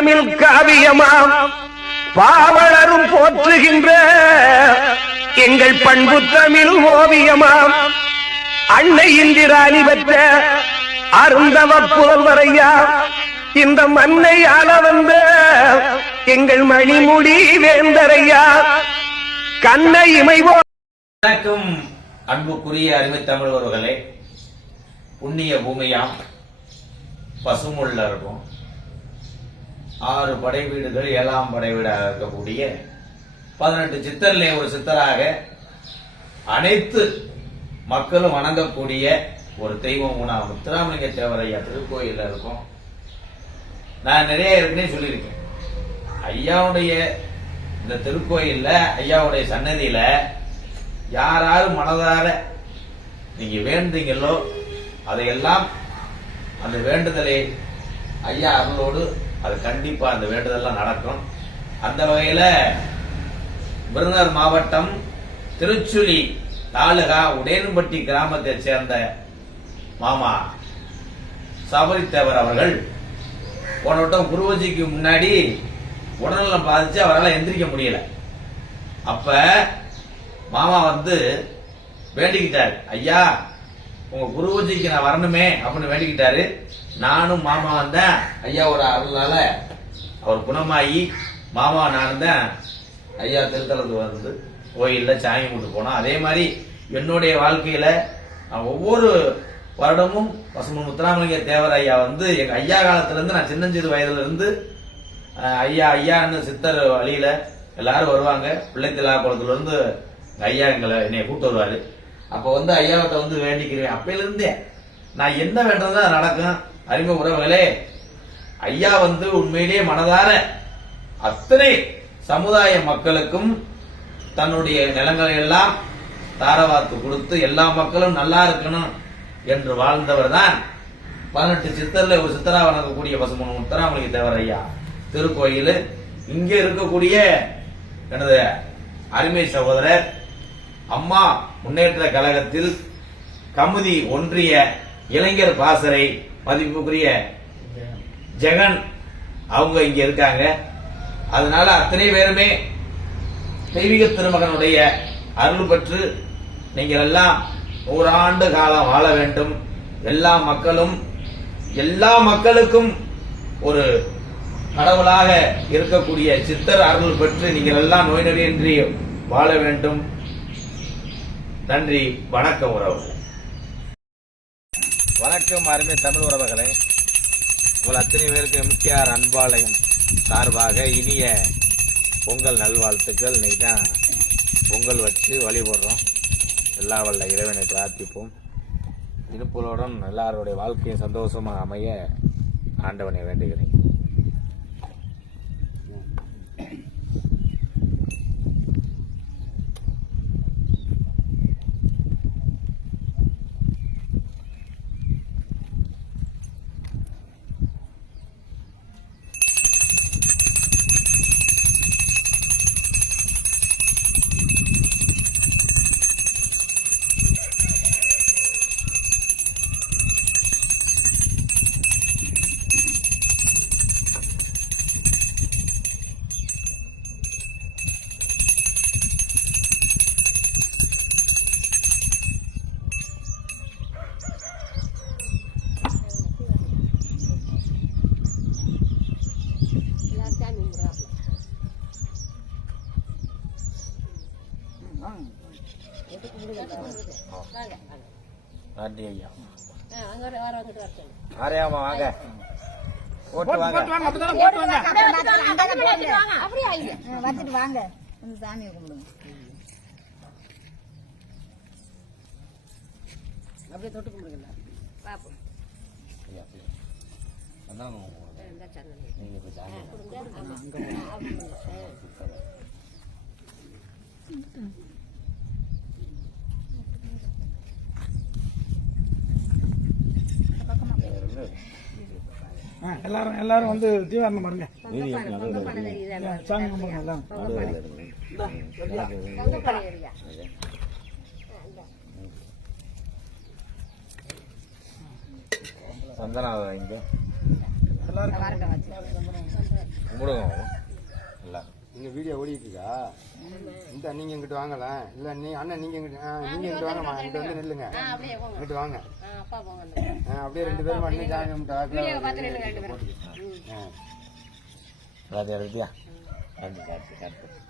பைந்தமிழ் காவியமாம் பாவலரும் போற்றுகின்ற எங்கள் பண்பு தமிழ் ஓவியமாம் அன்னை இந்திராணி பெற்ற அருந்தவ புதல்வரையா இந்த மண்ணை ஆள வந்த எங்கள் மணிமுடி வேந்தரையா? கண்ணை இமைவோ வணக்கம் அன்புக்குரிய அருமை தமிழர்களே புண்ணிய பூமியாம் பசுமுள்ள இருக்கும் ஆறு படை வீடுகள் ஏழாம் படை வீடாக இருக்கக்கூடிய பதினெட்டு சித்தர்லே ஒரு சித்தராக அனைத்து மக்களும் வணங்கக்கூடிய ஒரு தெய்வம் உணவு முத்துராமலிங்க தேவரையா திருக்கோயிலில் இருக்கும். நான் நிறைய ஏற்கனவே சொல்லியிருக்கேன். ஐயாவுடைய இந்த திருக்கோயிலில் ஐயாவுடைய சன்னதியில் யாராவது மனதார நீங்கள் வேண்டுங்களோ அதையெல்லாம் அந்த வேண்டுதலை ஐயா அருளோடு அது கண்டிப்பா அந்த வேண்டுதல்லாம் நடக்கும். அந்த வகையில விருதுநகர் மாவட்டம் திருச்சுழி தாலுகா உடையன்பட்டி கிராமத்தை சேர்ந்த மாமா சபரித்தேவர் அவர்கள் போன வட்டம் குருவஜிக்கு முன்னாடி உடல்நலம் பாதிச்சு அவரால் எந்திரிக்க முடியல. அப்ப மாமா வந்து வேண்டிக்கிட்டாரு. ஐயா உங்க குருவஜிக்கு நான் வரணுமே அப்படின்னு வேண்டிக்கிட்டாரு. நானும் மாமா வந்தேன் ஐயாவோட அருளால அவர் குணமாகி மாமா நான் தான் ஐயா திருத்தலத்துக்கு வந்து கோயிலில் சாமி கும்பிட்டு போனோம். அதே மாதிரி என்னுடைய வாழ்க்கையில் நான் ஒவ்வொரு வருடமும் பசுமன் முத்துராமலிங்க தேவர் ஐயா வந்து எங்கள் ஐயா காலத்துலேருந்து நான் சின்னஞ்சிறு வயதுலேருந்து ஐயா ஐயான்னு சித்தர் வழியில் எல்லாரும் வருவாங்க. பிள்ளைத்திலா குளத்துல இருந்து ஐயா எங்களை என்னை கூப்பிட்டு வருவார். அப்போ வந்து ஐயாவிட்ட வந்து வேண்டிக்கிறேன். அப்பையிலேருந்தே நான் என்ன வேண்டதோ நடக்கும். அறிமுக உறவுகளே ஐயா வந்து உண்மையிலேயே மனதார அத்தனை சமுதாய மக்களுக்கும் தன்னுடைய நிலங்களை எல்லாம் தாரவாத்து கொடுத்து எல்லா மக்களும் நல்லா இருக்கணும் என்று வாழ்ந்தவர் தான் பதினெட்டு சித்தர்ல ஒரு சித்தரா வணங்கக்கூடிய பசுமன் முத்தராமலிங்க தேவர் ஐயா. திருக்கோயில் இங்கே இருக்கக்கூடிய எனது அருமை சகோதரர் அம்மா முன்னேற்ற கழகத்தில் கமுதி ஒன்றிய இளைஞர் பாசறை மதிப்புக்குரிய ஜெகன் அவங்க இங்க இருக்காங்க. அதனால அத்தனை பேருமே தெய்வீக திருமகனுடைய அருள் பெற்று நீங்கள் எல்லாம் ஓராண்டு காலம் வாழ வேண்டும். எல்லா மக்களும் எல்லா மக்களுக்கும் ஒரு கடவுளாக இருக்கக்கூடிய சித்தர் அருள் பெற்று நீங்கள் எல்லாம் நோய் நொடியின்றி வாழ வேண்டும். நன்றி வணக்கம் உறவுகள். வணக்கம் அருமை தமிழ் உறவுகளே. உங்கள் அத்தனை பேருக்கு எம்கேஆர் அன்பாலயம் சார்பாக இனிய பொங்கல் நல்வாழ்த்துக்கள். இன்னைக்கு தான் பொங்கல் வச்சு வழிபடுறோம் எல்லா வல்ல இறைவனை பிரார்த்திப்போம். இனிப்புகளுடன் எல்லாருடைய வாழ்க்கையும் சந்தோஷமாக அமைய ஆண்டவனை வேண்டுகிறேன். நன்றி ஐயா ஆரையாமா வாங்க போட்டு வாங்க. வந்துட்டு வாங்க சாமியை கும்பிடுங்க. அப்படியே தொட்டு கும்பிடுங்க. பாப்போம். எல்லாரும் எல்லாரும் வந்து தீவிரம் பாருங்க. சாமி கும்பிடுங்க எல்லாம். சந்தனாவா இங்க கும்பிடுங்க எல்லாரும் நீங்கள் நீங்கள் இங்கிட்டு வாங்கலாம் இல்லை நீ அண்ணன் நீங்கள் இங்கிட்டு நீங்கள் இங்கிட்டு வாங்கம்மா. இங்கிட்டு வந்து நில்லுங்க. இங்கிட்டு வாங்க. அப்படியே ரெண்டு பேரும் பண்ணி சாமி